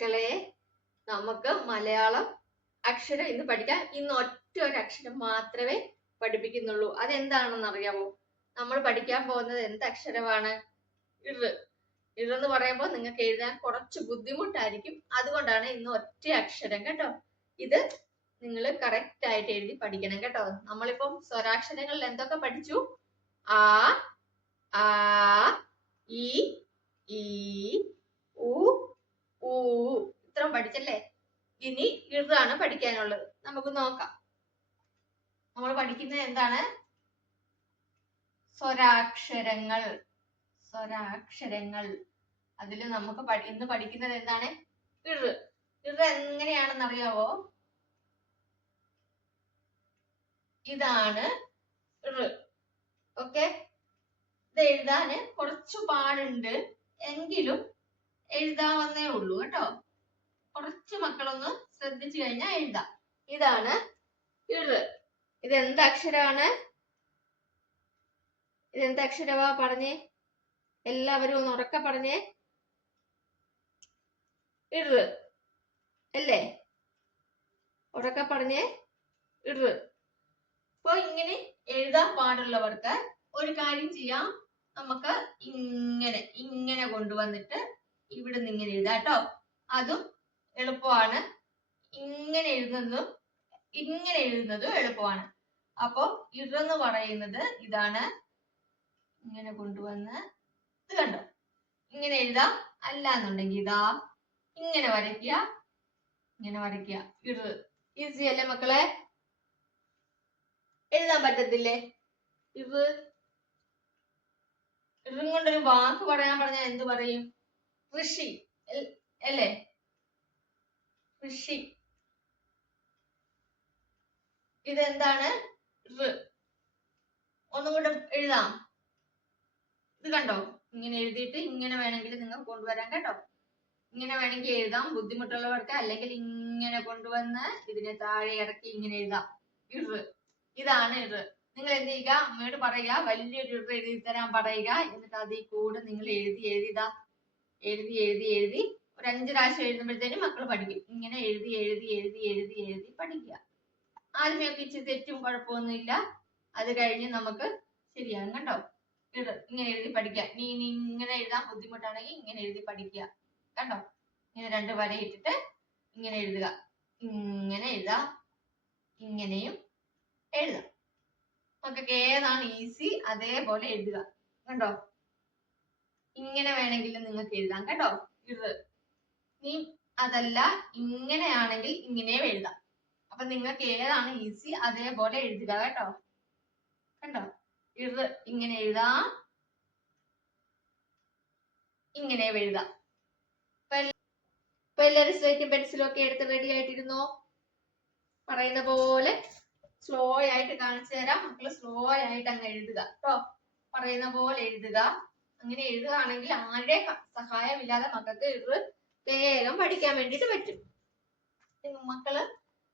മക്കളെ നമുക്ക് മലയാളം അക്ഷരം ഇന്ന് പഠിക്കാം. ഇന്ന് ഒറ്റ ഒരു അക്ഷരം മാത്രമേ പഠിപ്പിക്കുന്നുള്ളൂ. അതെന്താണെന്ന് അറിയാമോ നമ്മൾ പഠിക്കാൻ പോകുന്നത് എന്ത് അക്ഷരമാണ്? ഇറ് ഇറെന്ന് പറയുമ്പോൾ നിങ്ങൾക്ക് എഴുതാൻ കുറച്ച് ബുദ്ധിമുട്ടായിരിക്കും. അതുകൊണ്ടാണ് ഇന്ന് ഒറ്റ അക്ഷരം കേട്ടോ. ഇത് നിങ്ങൾ കറക്റ്റ് ആയിട്ട് എഴുതി പഠിക്കണം കേട്ടോ. നമ്മളിപ്പം സ്വരാക്ഷരങ്ങളിൽ എന്തൊക്കെ പഠിച്ചു? ആ ആ ഇ ഈ ഉ പഠിച്ചല്ലേ? ഇനി ഇറാണ് പഠിക്കാനുള്ളത്. നമുക്ക് നോക്കാം. നമ്മൾ പഠിക്കുന്നത് എന്താണ്? സ്വരാക്ഷരങ്ങൾ. സ്വരാക്ഷരങ്ങൾ. അതിൽ നമുക്ക് ഇന്ന് പഠിക്കുന്നത് എന്താണ്? ഇറ് ഇറ് എങ്ങനെയാണെന്ന് അറിയാവോ? ഇതാണ് ഇറ് ഓക്കെ? ഇത് എഴുതാന് കുറച്ചു പാടുണ്ട്. എങ്കിലും എഴുതാവുന്നേ ഉള്ളൂ കേട്ടോ. കുറച്ച് മക്കളൊന്ന് ശ്രദ്ധിച്ചു കഴിഞ്ഞാൽ എഴുതാം. ഇതാണ് ഇറ് ഇത് എന്ത് അക്ഷരമാണ് ഇത് എന്ത് അക്ഷരവാ പറഞ്ഞേ? എല്ലാവരും ഒന്ന് ഉറക്കെ പറഞ്ഞേ. ഇറ് അല്ലേ? ഉറക്കെ പറഞ്ഞേ. ഇറ് അപ്പൊ ഇങ്ങനെ എഴുതാൻ പാടുള്ളവർക്ക് ഒരു കാര്യം ചെയ്യാം. നമുക്ക് ഇങ്ങനെ ഇങ്ങനെ കൊണ്ടുവന്നിട്ട് ഇവിടെ നിന്ന് ഇങ്ങനെ എഴുതാം കേട്ടോ. അതും എളുപ്പമാണ്. ഇങ്ങനെ എഴുതുന്നതും ഇങ്ങനെ എഴുതുന്നതും എളുപ്പമാണ്. അപ്പോ ഇറന്ന് പറയുന്നത് ഇതാണ്. ഇങ്ങനെ കൊണ്ടുവന്ന് ഇത് കണ്ടോ? ഇങ്ങനെ എഴുതാം. അല്ല എന്നുണ്ടെങ്കിൽ ഇതാ. ഇങ്ങനെ വരയ്ക്കുക. ഇങ്ങനെ വരയ്ക്കുക. ഇറ് ഈസി അല്ലേ മക്കളെ? എഴുതാൻ പറ്റത്തില്ലേ? ഇത് ഇറും കൊണ്ടൊരു വാക്ക് പറയാൻ പറഞ്ഞാൽ എന്ത് പറയും? കൃഷി. അല്ലേ? ഋഷി. ഇതെന്താണ്? ഒന്നുകൂടെ ഒന്നും കൂടെ എഴുതാം. ഇത് കണ്ടോ? ഇങ്ങനെ എഴുതിയിട്ട് ഇങ്ങനെ വേണമെങ്കിൽ നിങ്ങൾ കൊണ്ടുവരാൻ കേട്ടോ. ഇങ്ങനെ വേണമെങ്കിൽ എഴുതാം. ബുദ്ധിമുട്ടുള്ളവർക്ക് അല്ലെങ്കിൽ ഇങ്ങനെ കൊണ്ടുവന്ന് ഇതിനെ താഴെ ഇറക്കി ഇങ്ങനെ എഴുതാം. ഇറ് ഇതാണ് ഇറ് നിങ്ങൾ എന്ത് ചെയ്യുക? അമ്മയോട് പറയുക. വലിയൊരു ഇറ് എഴുതി തരാൻ പറയുക. എന്നിട്ട് അതിൽ കൂടെ നിങ്ങൾ എഴുതി എഴുതിതാ എഴുതി എഴുതി എഴുതി. ഒരു അഞ്ച് പ്രാവശ്യം എഴുതുമ്പോഴത്തേനും മക്കൾ പഠിക്കും. ഇങ്ങനെ എഴുതി എഴുതി എഴുതി എഴുതി എഴുതി പഠിക്കുക. ആദ്യമൊക്കെ ഇച്ചിരി തെറ്റും കുഴപ്പമൊന്നുമില്ല അത് കഴിഞ്ഞ് നമുക്ക് ശരിയാകും കണ്ടോ? ഇങ്ങനെ എഴുതി പഠിക്കുക. നീ ഇനി ഇങ്ങനെ എഴുതാൻ ബുദ്ധിമുട്ടാണെങ്കിൽ ഇങ്ങനെ എഴുതി പഠിക്കുക. കണ്ടോ? ഇങ്ങനെ രണ്ട് വര ഇട്ടിട്ട് ഇങ്ങനെ എഴുതുക. ഇങ്ങനെ എഴുതാം. ഇങ്ങനെയും എഴുതാം. മക്കൾക്ക് ഏതാണ് ഈസി? അതേപോലെ എഴുതുക. കണ്ടോ? ഇങ്ങനെ വേണമെങ്കിലും നിങ്ങൾക്ക് എഴുതാം. കേട്ടോ ഇത് നീ അതല്ല ഇങ്ങനെയാണെങ്കിൽ ഇങ്ങനെയും എഴുതാം. അപ്പൊ നിങ്ങൾക്ക് ഏതാണ് ഈസി അതേപോലെ എഴുതുക കേട്ടോ. കണ്ടോ? ഇത് ഇങ്ങനെ എഴുതാം. ഇങ്ങനെ എഴുതാം. ഇപ്പൊ എല്ല- ഇപ്പൊ എല്ലാവരും സ്ലേറ്റും പെൻസിലും ഒക്കെ എടുത്ത് റെഡി ആയിട്ടിരുന്നോ? പറയുന്ന പോലെ സ്ലോ ആയിട്ട് കാണിച്ചു തരാം. മക്കൾ സ്ലോ ആയിട്ട് അങ്ങ് എഴുതുക കേട്ടോ. പറയുന്ന പോലെ എഴുതുക. അങ്ങനെ എഴുതുകയാണെങ്കിൽ ആരുടെ സഹായമില്ലാതെ മക്കൾക്ക് ഇത് വേഗം പഠിക്കാൻ വേണ്ടിയിട്ട് പറ്റും. മക്കൾ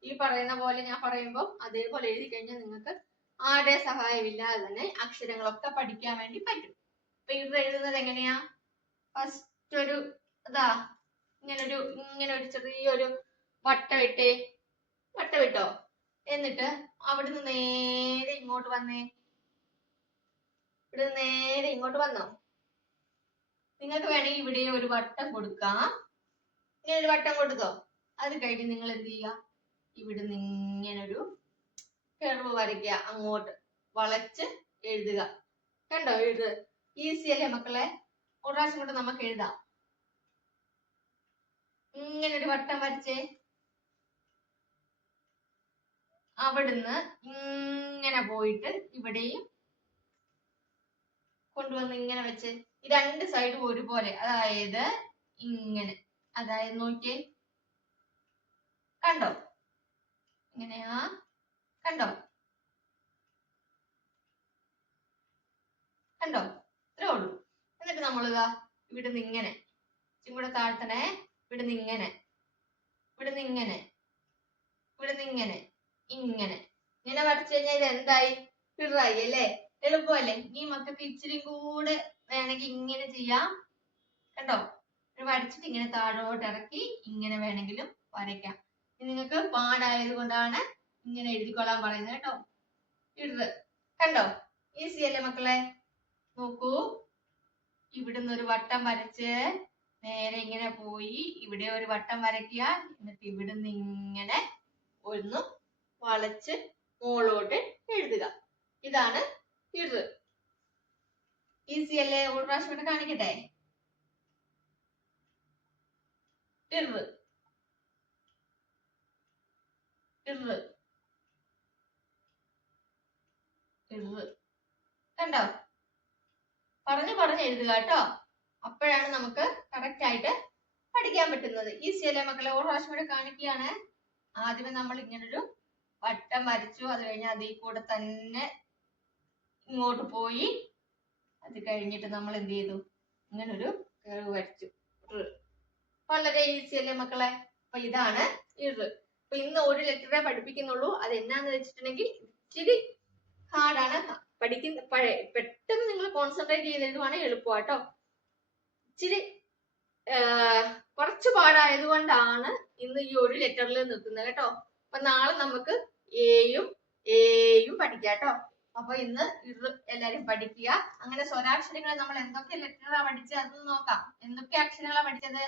ഈ പറയുന്ന പോലെ ഞാൻ പറയുമ്പോൾ അതേപോലെ എഴുതി കഴിഞ്ഞാൽ നിങ്ങൾക്ക് ആരുടെ സഹായമില്ലാതെ തന്നെ അക്ഷരങ്ങളൊക്കെ പഠിക്കാൻ വേണ്ടി പറ്റും. അപ്പൊ ഇവിടെ എഴുതുന്നത് എങ്ങനെയാ? ഫസ്റ്റ് ഒരു ഇതാ ഇങ്ങനൊരു ഇങ്ങനെ ഒരു ചെറിയൊരു വട്ടം ഇട്ടേ വട്ടം ഇട്ടോ എന്നിട്ട് അവിടുന്ന് നേരെ ഇങ്ങോട്ട് വന്നേ. ഇവിടെ നേരെ ഇങ്ങോട്ട് വന്നോ. നിങ്ങൾക്ക് വേണമെങ്കിൽ ഇവിടെ ഒരു വട്ടം കൊടുക്കാം. ഇങ്ങനെ ഒരു വട്ടം കൊടുത്തോ അത് കഴിഞ്ഞ് നിങ്ങൾ എന്ത് ചെയ്യുക? ഇവിടുന്ന് ഇങ്ങനെ ഒരു കെർവ് വരയ്ക്കുക. അങ്ങോട്ട് വളച്ച് എഴുതുക. കണ്ടോ? എഴുത്. ഈസി അല്ലേ മക്കളെ? ഒരു പ്രാവശ്യം കൊണ്ട് നമുക്ക് എഴുതാം. ഇങ്ങനെ ഒരു വട്ടം വരച്ചേ. അവിടുന്ന് ഇങ്ങനെ പോയിട്ട് ഇവിടെയും കൊണ്ടുവന്ന് ഇങ്ങനെ വെച്ച്. രണ്ട് സൈഡും ഒരുപോലെ. അതായത് ഇങ്ങനെ. അതായത് നോക്കിയേ. കണ്ടോ? ഇങ്ങനെയാ കണ്ടോ? കണ്ടോ? ഇത്രേ ഉള്ളൂ. എന്നിട്ട് നമ്മൾ ഇതാ ഇവിടുന്ന് ഇങ്ങനെ. കൂടെ താഴ്ത്തണേ. ഇവിടുന്ന് ഇങ്ങനെ. ഇവിടുന്ന് ഇങ്ങനെ. ഇവിടുന്ന് ഇങ്ങനെ. ഇങ്ങനെ. ഇങ്ങനെ വരച്ചു കഴിഞ്ഞാൽ ഇത് എന്തായി? പിറായി അല്ലേ? എളുപ്പമല്ലേ? ഈ മക്കൾക്ക് ഇച്ചിരി കൂടെ വേണമെങ്കിൽ ഇങ്ങനെ ചെയ്യാം. കണ്ടോ? വരച്ചിട്ട് ഇങ്ങനെ താഴോട്ട് ഇറക്കി ഇങ്ങനെ വേണമെങ്കിലും വരയ്ക്കാം. നിങ്ങൾക്ക് പാടായത് കൊണ്ടാണ് ഇങ്ങനെ എഴുതിക്കൊള്ളാൻ പറയുന്നത് കേട്ടോ. ഇടത്. കണ്ടോ? ഈസി അല്ലേ മക്കളെ? നോക്കൂ. ഇവിടുന്ന് ഒരു വട്ടം വരച്ച് നേരെ ഇങ്ങനെ പോയി. ഇവിടെ ഒരു വട്ടം വരയ്ക്കുക. എന്നിട്ട് ഇവിടുന്ന് ഇങ്ങനെ ഒന്ന് വളച്ച് മുകളോട്ട് എഴുതുക. ഇതാണ് ഇടത്. ഈസി അല്ലേ? ഒരു പ്രാവശ്യം കൂടെ കാണിക്കട്ടെ? ഇറ് ഇറ് ഇറ് കണ്ടോ? പറഞ്ഞു പറഞ്ഞ് എഴുതുക കേട്ടോ. അപ്പോഴാണ് നമുക്ക് കറക്റ്റ് ആയിട്ട് പഠിക്കാൻ പറ്റുന്നത്. ഈസി അല്ലേ മക്കളെ ഒരു പ്രാവശ്യം കൂടെ കാണിക്കുകയാണ്. ആദ്യമേ നമ്മൾ ഇങ്ങനൊരു വട്ടം വരച്ചു. അത് കഴിഞ്ഞ് അതിൽ കൂടെ തന്നെ ഇങ്ങോട്ട് പോയി. അത് കഴിഞ്ഞിട്ട് നമ്മൾ എന്ത് ചെയ്തു? ഇങ്ങനൊരു കേവ് വരച്ചു. വളരെ ഈസി അല്ലേ മക്കളെ? അപ്പൊ ഇതാണ് ഇറ് അപ്പൊ ഇന്ന് ഒരു ലെറ്ററെ പഠിപ്പിക്കുന്നുള്ളൂ. അത് എന്നാന്ന് വെച്ചിട്ടുണ്ടെങ്കിൽ ഇച്ചിരി ഹാർഡാണ് പഠിക്കുന്ന പെട്ടെന്ന് നിങ്ങൾ കോൺസെൻട്രേറ്റ് ചെയ്ത് എഴുതുവാണെങ്കിൽ എളുപ്പമാട്ടോ ഇച്ചിരി കുറച്ച് പാടായത് കൊണ്ടാണ് ഇന്ന് ഈ ഒരു ലെറ്ററിൽ നിൽക്കുന്നത് കേട്ടോ അപ്പൊ നാളെ നമുക്ക് എയും എയും പഠിക്കാം കേട്ടോ അപ്പൊ ഇന്ന് എല്ലാരും പഠിക്കുക. അങ്ങനെ സ്വരാക്ഷരങ്ങൾ നമ്മൾ എന്തൊക്കെ ലെറ്ററാ പഠിച്ചത് അതൊന്ന് നോക്കാം. എന്തൊക്കെ അക്ഷരങ്ങളാ പഠിച്ചത്?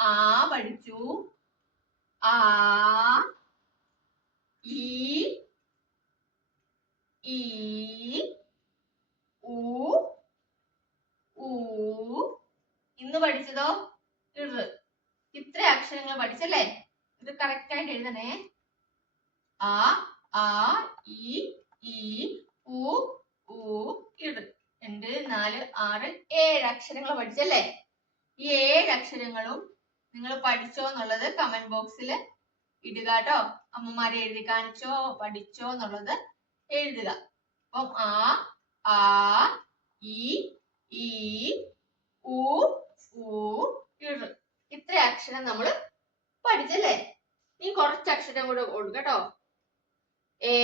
ആ പഠിച്ചു. ആ ഈ ഈ ഉ ഊ ഇന്ന് പഠിച്ചതോ? ഇറ് ഇത്ര അക്ഷരങ്ങൾ പഠിച്ചല്ലേ? ഇത് കറക്റ്റ് ആയിട്ട് എഴുതണേ. ആ ആ ഈ ഈ ഉ ഊ ഇറ് രണ്ട് നാല് ആറ് ഏഴ് അക്ഷരങ്ങൾ പഠിച്ചല്ലേ? ഈ ഏഴ് അക്ഷരങ്ങളും നിങ്ങൾ പഠിച്ചോ എന്നുള്ളത് കമന്റ് ബോക്സിൽ ഇടുക കേട്ടോ അമ്മമാരെ എഴുതി കാണിച്ചോ പഠിച്ചോ എന്നുള്ളത് എഴുതുക. അപ്പം ആ ആ ഈ ഈ ഉ ഇറ് ഇത്ര അക്ഷരം നമ്മൾ പഠിച്ചല്ലേ? ഇനി കുറച്ച് അക്ഷരം കൂടെ കൊടുക്കും കേട്ടോ. എ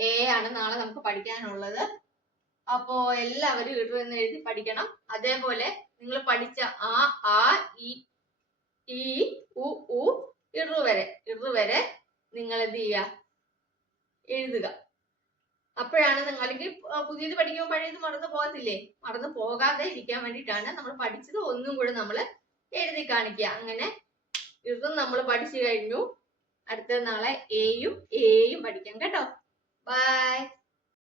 എ ആണ് നാളെ നമുക്ക് പഠിക്കാനുള്ളത്. അപ്പോ എല്ലാവരും ഇടുവെന്ന് എഴുതി പഠിക്കണം. അതേപോലെ നിങ്ങൾ പഠിച്ച ആ ആ ഈ ഈ ഉ ഉ ഇറു വരെ. ഇറു വരെ നിങ്ങൾ എന്ത് ചെയ്യുക? എഴുതുക. അപ്പോഴാണ് നിങ്ങൾക്ക് പുതിയത് പഠിക്കുമ്പോൾ പഴയത് മറന്നു പോകത്തില്ലേ? മറന്നു പോകാതെ ഇരിക്കാൻ വേണ്ടിയിട്ടാണ് നമ്മൾ പഠിച്ചത്. ഒന്നും കൂടെ നമ്മൾ എഴുതി കാണിക്കുക. അങ്ങനെ ഇതും നമ്മൾ പഠിച്ചു കഴിഞ്ഞു. അടുത്ത നാളെ എയും എയും പഠിക്കാം കേട്ടോ. ബൈ